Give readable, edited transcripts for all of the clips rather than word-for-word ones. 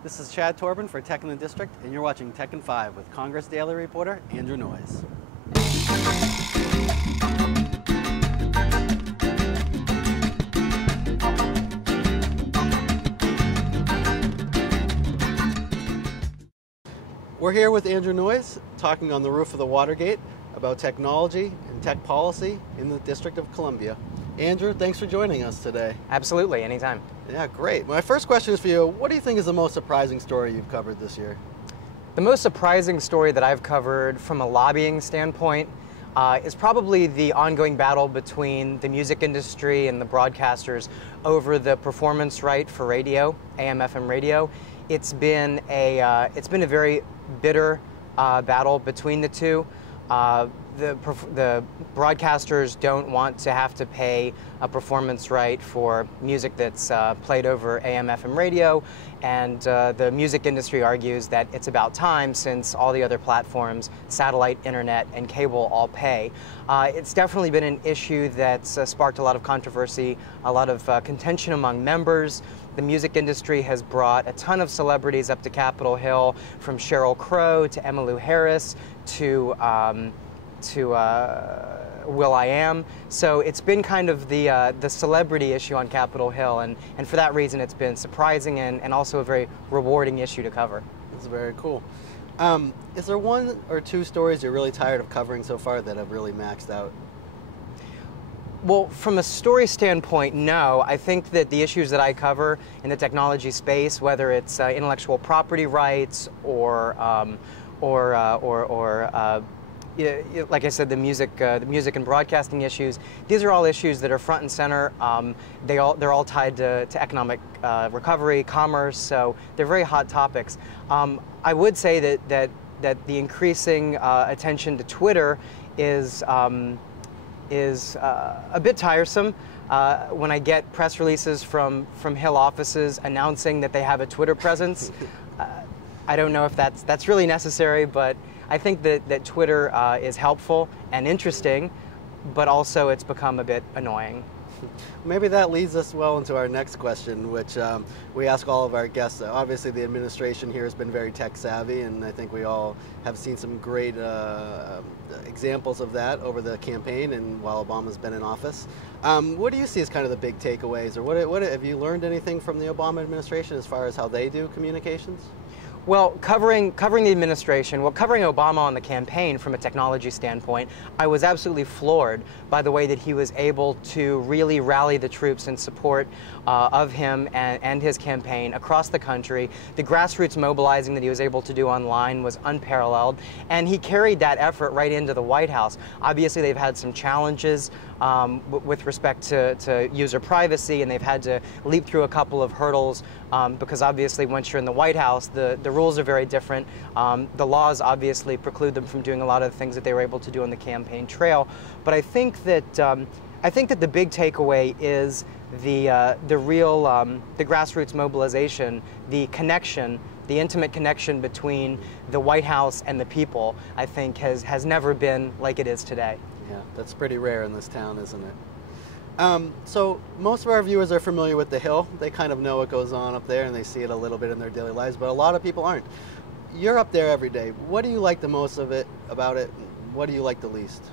This is Chad Torben for Tech in the District, and you're watching Tech in 5 with Congress Daily reporter Andrew Noyes. We're here with Andrew Noyes, talking on the roof of the Watergate about technology and tech policy in the District of Columbia. Andrew, thanks for joining us today. Absolutely, anytime. Yeah, great. My first question is for you. What do you think is the most surprising story you've covered this year? The most surprising story that I've covered from a lobbying standpoint is probably the ongoing battle between the music industry and the broadcasters over the performance right for radio, AM/FM radio. It's been a very bitter battle between the two. The broadcasters don't want to have to pay a performance right for music that's played over AM/FM radio, and the music industry argues that it's about time since all the other platforms, satellite, internet, and cable all pay. It's definitely been an issue that's sparked a lot of controversy, a lot of contention among members. The music industry has brought a ton of celebrities up to Capitol Hill, from Sheryl Crow to Emmylou Harris to will.i.am. So it's been kind of the celebrity issue on Capitol Hill, and for that reason it's been surprising and also a very rewarding issue to cover. That's very cool. Is there one or two stories you're really tired of covering so far that have really maxed out? Well, from a story standpoint, no. I think that the issues that I cover in the technology space, whether it's intellectual property rights or like I said, the music and broadcasting issues, these are all issues that are front and center. They're all tied to economic recovery, commerce, so they're very hot topics. I would say that the increasing attention to Twitter is a bit tiresome. When I get press releases from Hill offices announcing that they have a Twitter presence, I don't know if that's really necessary, but I think that Twitter is helpful and interesting, but also it's become a bit annoying. Maybe that leads us well into our next question, which we ask all of our guests. Obviously, the administration here has been very tech savvy, and I think we all have seen some great examples of that over the campaign and while Obama's been in office. What do you see as kind of the big takeaways, or what have you learned anything from the Obama administration as far as how they do communications? Well, covering the administration, covering Obama on the campaign from a technology standpoint, I was absolutely floored by the way that he was able to really rally the troops in support of him and his campaign across the country. The grassroots mobilizing that he was able to do online was unparalleled, and he carried that effort right into the White House. Obviously, they've had some challenges with respect to user privacy, and they've had to leap through a couple of hurdles because obviously once you're in the White House, the rules are very different. The laws obviously preclude them from doing a lot of the things that they were able to do on the campaign trail. But I think that the big takeaway is the grassroots mobilization, the connection, the intimate connection between the White House and the people, I think has never been like it is today. Yeah, that's pretty rare in this town, isn't it? So most of our viewers are familiar with the Hill. They kind of know what goes on up there and they see it a little bit in their daily lives, but a lot of people aren't. You're up there every day. What do you like the most about it? What do you like the least?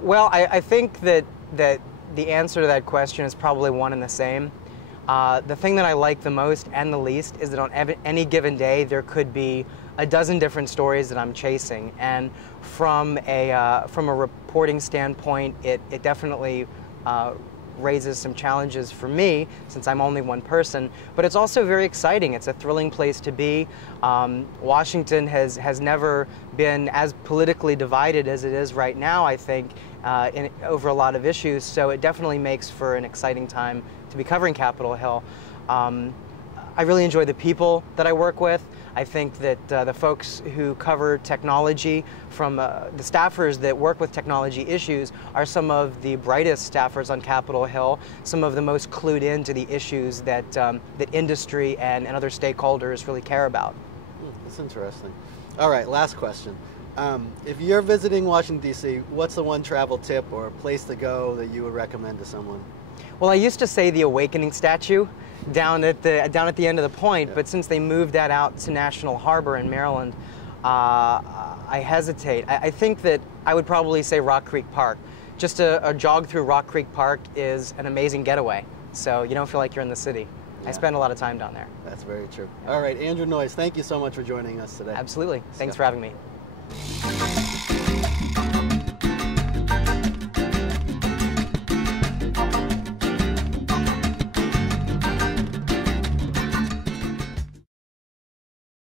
Well, I think that the answer to that question is probably one and the same. The thing that I like the most and the least is that on any given day there could be a dozen different stories that I'm chasing, and from a reporting standpoint, it definitely raises some challenges for me since I'm only one person, but it's also very exciting. It's a thrilling place to be. Washington has never been as politically divided as it is right now, I think, over a lot of issues, so it definitely makes for an exciting time to be covering Capitol Hill. I really enjoy the people that I work with. I think that the folks who cover technology, from the staffers that work with technology issues, are some of the brightest staffers on Capitol Hill, some of the most clued into the issues that industry and other stakeholders really care about. That's interesting. All right, last question. If you're visiting Washington, D.C., what's the one travel tip or place to go that you would recommend to someone? Well, I used to say the Awakening statue down at the end of the point, but since they moved that out to National Harbor in Maryland, I hesitate. I think that I would probably say Rock Creek Park. Just a jog through Rock Creek Park is an amazing getaway, so you don't feel like you're in the city. I spend a lot of time down there. That's very true. All right, Andrew Noyes, thank you so much for joining us today. Absolutely. Thanks for having me.